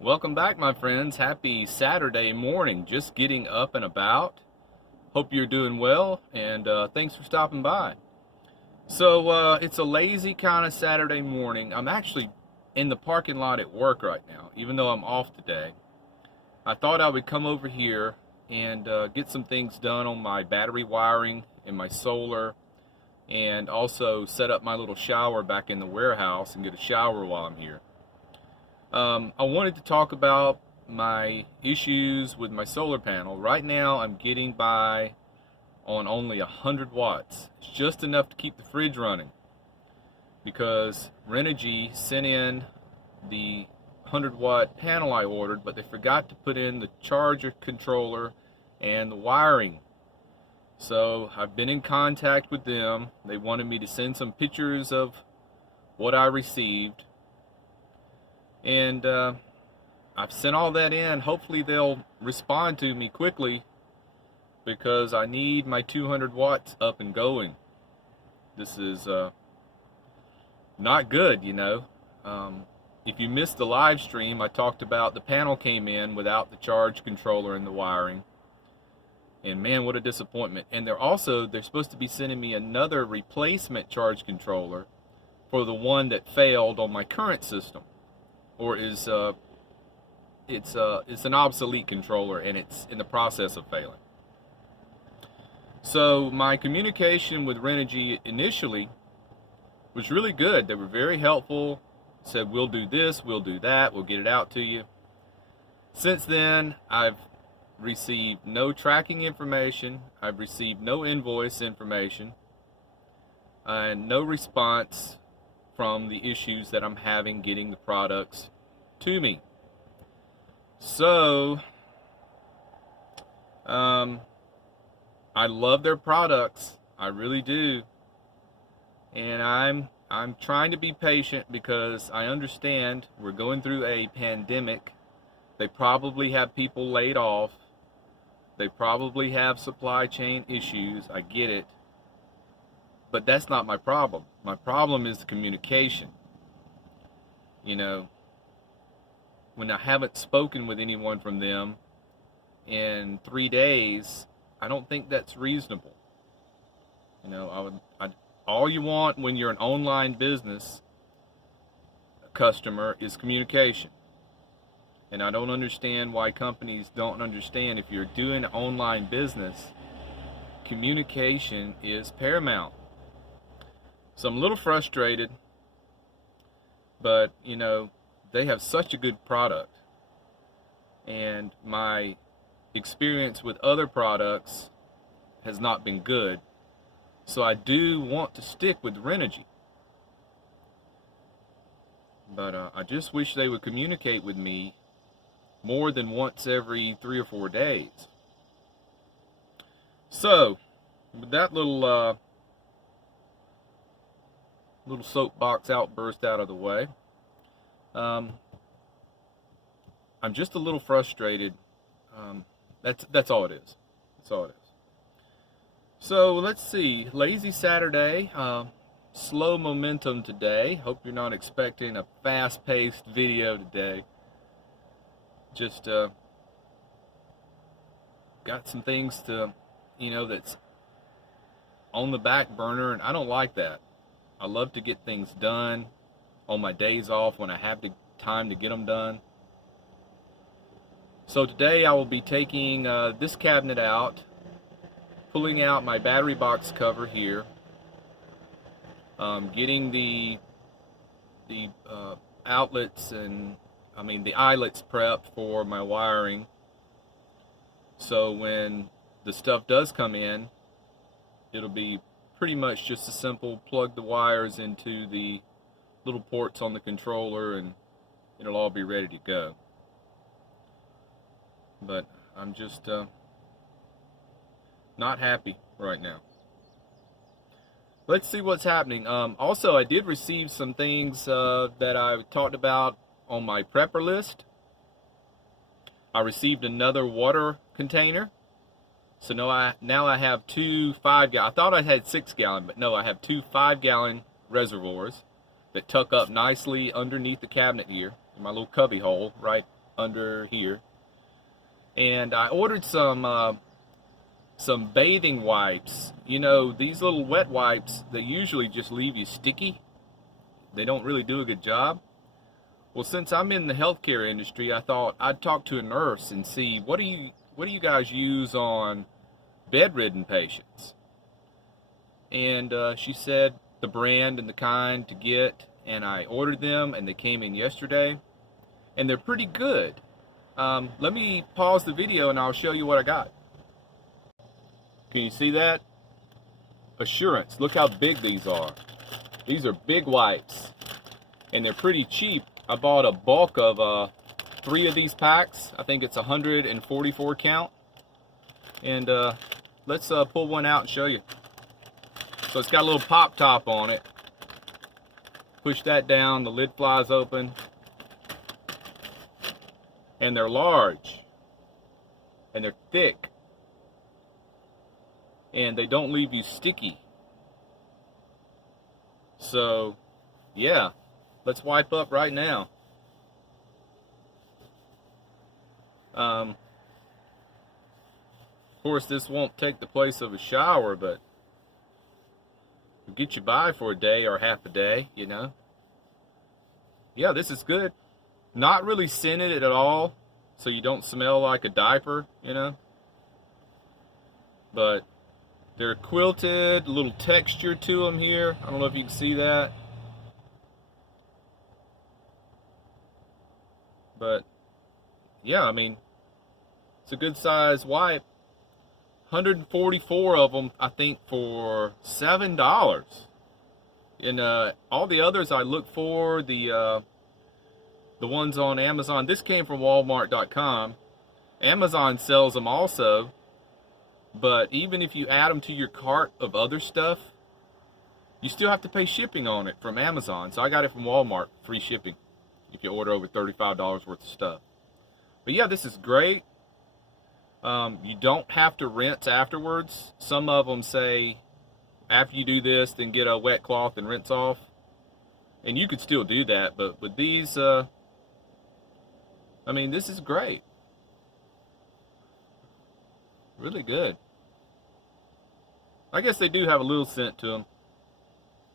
Welcome back, my friends. Happy Saturday morning. Just getting up and about. Hope you're doing well, and thanks for stopping by. So it's a lazy kind of Saturday morning. I'm actually in the parking lot at work right now, even though I'm off today. I thought I would come over here and get some things done on my battery wiring and my solar, and also set up my little shower back in the warehouse and get a shower while I'm here. I wanted to talk about my issues with my solar panel. Right now I'm getting by on only 100 watts. It's just enough to keep the fridge running because Renogy sent in the 100-watt panel I ordered, but they forgot to put in the charger controller and the wiring. So I've been in contact with them. They wanted me to send some pictures of what I received. And I've sent all that in. Hopefully they'll respond to me quickly because I need my 200 watts up and going. This is not good, you know. If you missed the live stream, I talked about the panel came in without the charge controller and the wiring. And man, what a disappointment. And they're supposed to be sending me another replacement charge controller for the one that failed on my current system. Or it's an obsolete controller and it's in the process of failing. So my communication with Renogy initially was really good. They were very helpful. Said we'll do this, we'll do that, we'll get it out to you. Since then, I've received no tracking information. I've received no invoice information, and no response from the issues that I'm having getting the products to me. So I love their products, I really do, and I'm trying to be patient because I understand we're going through a pandemic. They probably have people laid off. They probably have supply chain issues. I get it. But that's not my problem. My problem is the communication. You know, when I haven't spoken with anyone from them in 3 days, I don't think that's reasonable. You know, all you want when you're an online business customer is communication. And I don't understand why companies don't understand if you're doing online business, communication is paramount. So I'm a little frustrated, but you know, they have such a good product, and my experience with other products has not been good. So I do want to stick with Renogy, but I just wish they would communicate with me more than once every 3 or 4 days. So with that little soapbox outburst out of the way, I'm just a little frustrated. That's all it is. That's all it is. So let's see. Lazy Saturday. Slow momentum today. Hope you're not expecting a fast-paced video today. Just got some things to, you know, that's on the back burner, and I don't like that. I love to get things done on my days off when I have the time to get them done. So today I will be taking this cabinet out, pulling out my battery box cover here, getting the outlets and the eyelets prepped for my wiring, so when the stuff does come in, it'll be pretty much just a simple plug the wires into the little ports on the controller and it'll all be ready to go. But I'm just not happy right now. Let's see what's happening. Also, I did receive some things that I talked about on my prepper list. I received another water container. So now I have two 5-gallon. I thought I had 6-gallon, but no, I have two 5-gallon reservoirs that tuck up nicely underneath the cabinet here in my little cubby hole right under here. And I ordered some bathing wipes. You know, these little wet wipes, they usually just leave you sticky. They don't really do a good job. Well, since I'm in the healthcare industry, I thought I'd talk to a nurse and see what do you guys use on bedridden patients. And she said the brand and the kind to get, and I ordered them, and they came in yesterday, and they're pretty good. Let me pause the video and I'll show you what I got. Can you see that? Assurance. Look how big these are. These are big wipes, and they're pretty cheap. I bought a bulk of 3 of these packs. I think it's 144 count. And let's pull one out and show you. So it's got a little pop top on it. Push that down, the lid flies open. And they're large. And they're thick. And they don't leave you sticky. So, yeah. Let's wipe up right now. Of course, this won't take the place of a shower, but it'll get you by for a day or half a day, you know. Yeah, this is good. Not really scented at all, so you don't smell like a diaper, you know. But they're quilted, a little texture to them here. I don't know if you can see that. But, yeah, I mean, it's a good size wipe. 144 of them, I think, for $7. And all the others I look for, the ones on Amazon. This came from Walmart.com. Amazon sells them also. But even if you add them to your cart of other stuff, you still have to pay shipping on it from Amazon. So I got it from Walmart, free shipping, if you order over $35 worth of stuff. But yeah, this is great. You don't have to rinse afterwards. Some of them say, after you do this, then get a wet cloth and rinse off. And you could still do that, but with these, I mean, this is great. Really good. I guess they do have a little scent to them.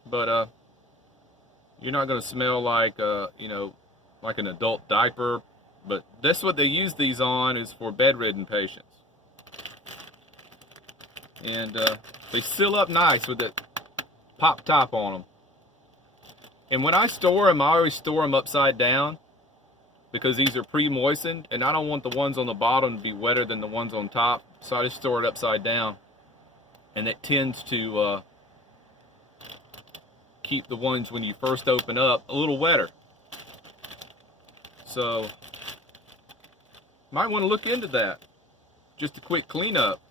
But, you're not going to smell like, you know, like an adult diaper. But that's what they use these on, is for bedridden patients. And they seal up nice with that pop top on them. And when I store them, I always store them upside down, because these are pre-moistened, and I don't want the ones on the bottom to be wetter than the ones on top. So I just store it upside down. And it tends to keep the ones when you first open up a little wetter. So might want to look into that. Just a quick cleanup.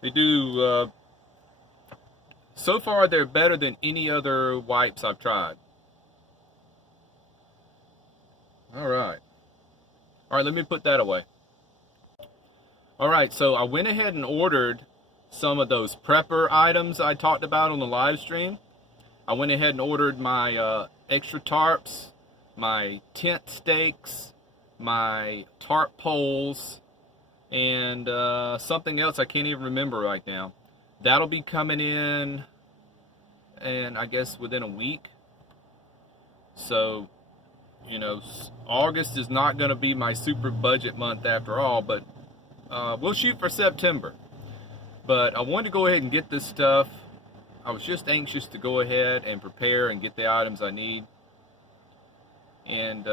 They do, so far they're better than any other wipes I've tried. Alright, let me put that away. Alright, so I went ahead and ordered some of those prepper items I talked about on the live stream. I went ahead and ordered my extra tarps, my tent stakes, my tarp poles, and something else I can't even remember right now. That'll be coming in, and I guess within a week. So, you know, August is not going to be my super budget month after all, but we'll shoot for September. But I wanted to go ahead and get this stuff. I was just anxious to go ahead and prepare and get the items I need. And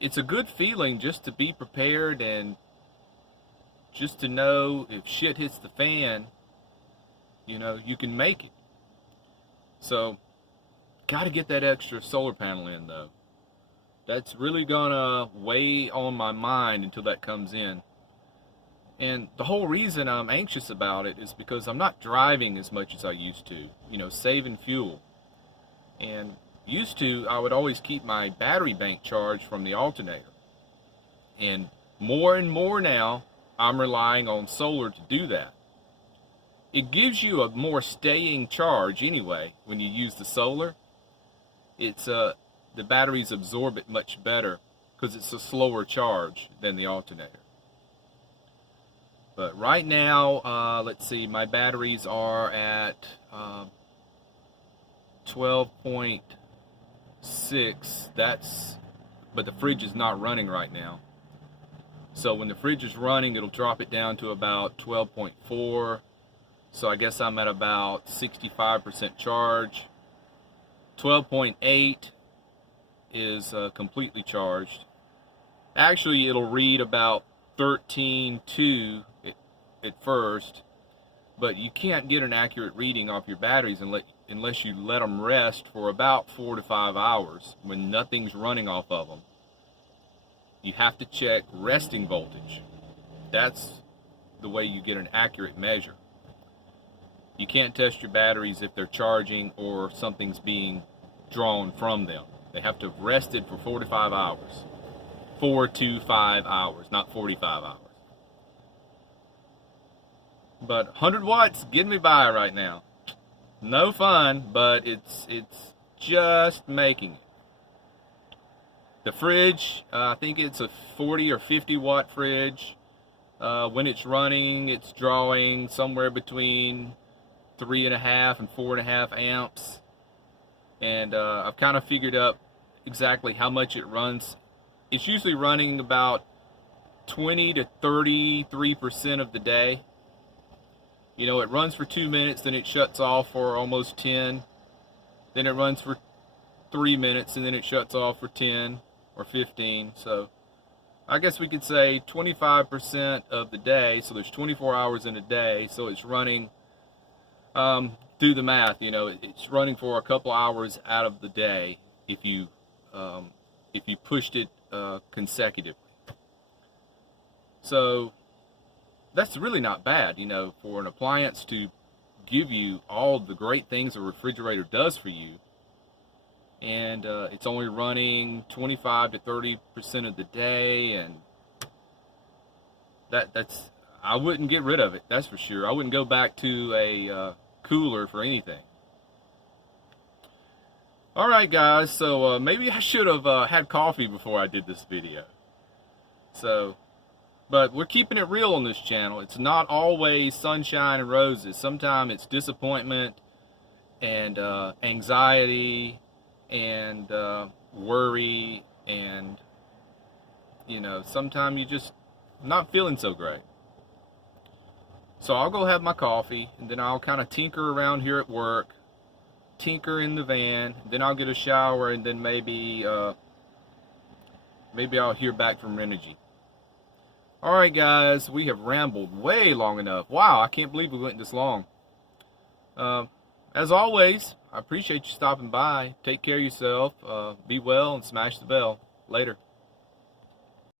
it's a good feeling just to be prepared, and just to know if shit hits the fan, you know, you can make it. So, got to get that extra solar panel in, though. That's really gonna weigh on my mind until that comes in. And the whole reason I'm anxious about it is because I'm not driving as much as I used to, you know, saving fuel. And used to, I would always keep my battery bank charged from the alternator. And more now, I'm relying on solar to do that. It gives you a more staying charge anyway when you use the solar. It's the batteries absorb it much better because it's a slower charge than the alternator. But right now, let's see, my batteries are at 12.6. But the fridge is not running right now. So when the fridge is running, it'll drop it down to about 12.4. So I guess I'm at about 65% charge. 12.8 is completely charged. Actually, it'll read about 13.2 at first, but you can't get an accurate reading off your batteries unless you let them rest for about 4 to 5 hours when nothing's running off of them. You have to check resting voltage. That's the way you get an accurate measure. You can't test your batteries if they're charging or something's being drawn from them. They have to have rested for 4 to 5 hours. 4 to 5 hours, not 45 hours. But 100 watts getting me by right now. No fun, but it's just making it. The fridge, I think it's a 40 or 50 watt fridge. When it's running, it's drawing somewhere between 3.5 and 4.5 amps. And I've kind of figured up exactly how much it runs. It's usually running about 20 to 33% of the day. You know, it runs for 2 minutes, then it shuts off for almost 10. Then it runs for 3 minutes, and then it shuts off for 10 or 15. So I guess we could say 25% of the day. So there's 24 hours in a day. So it's running, do the math, you know, it's running for a couple hours out of the day if you pushed it consecutively. So that's really not bad, you know, for an appliance to give you all the great things a refrigerator does for you. And it's only running 25 to 30% of the day, and that's I wouldn't get rid of it, that's for sure. I wouldn't go back to a cooler for anything. Alright guys, so maybe I should have had coffee before I did this video. But we're keeping it real on this channel. It's not always sunshine and roses. Sometimes it's disappointment and anxiety and worry, and you know, sometimes you just not feeling so great. So I'll go have my coffee, and then I'll kind of tinker around here at work, tinker in the van, then I'll get a shower, and then maybe I'll hear back from Renogy. Alright guys, we have rambled way long enough. Wow, I can't believe we went this long. As always, I appreciate you stopping by. Take care of yourself, be well, and smash the bell. Later.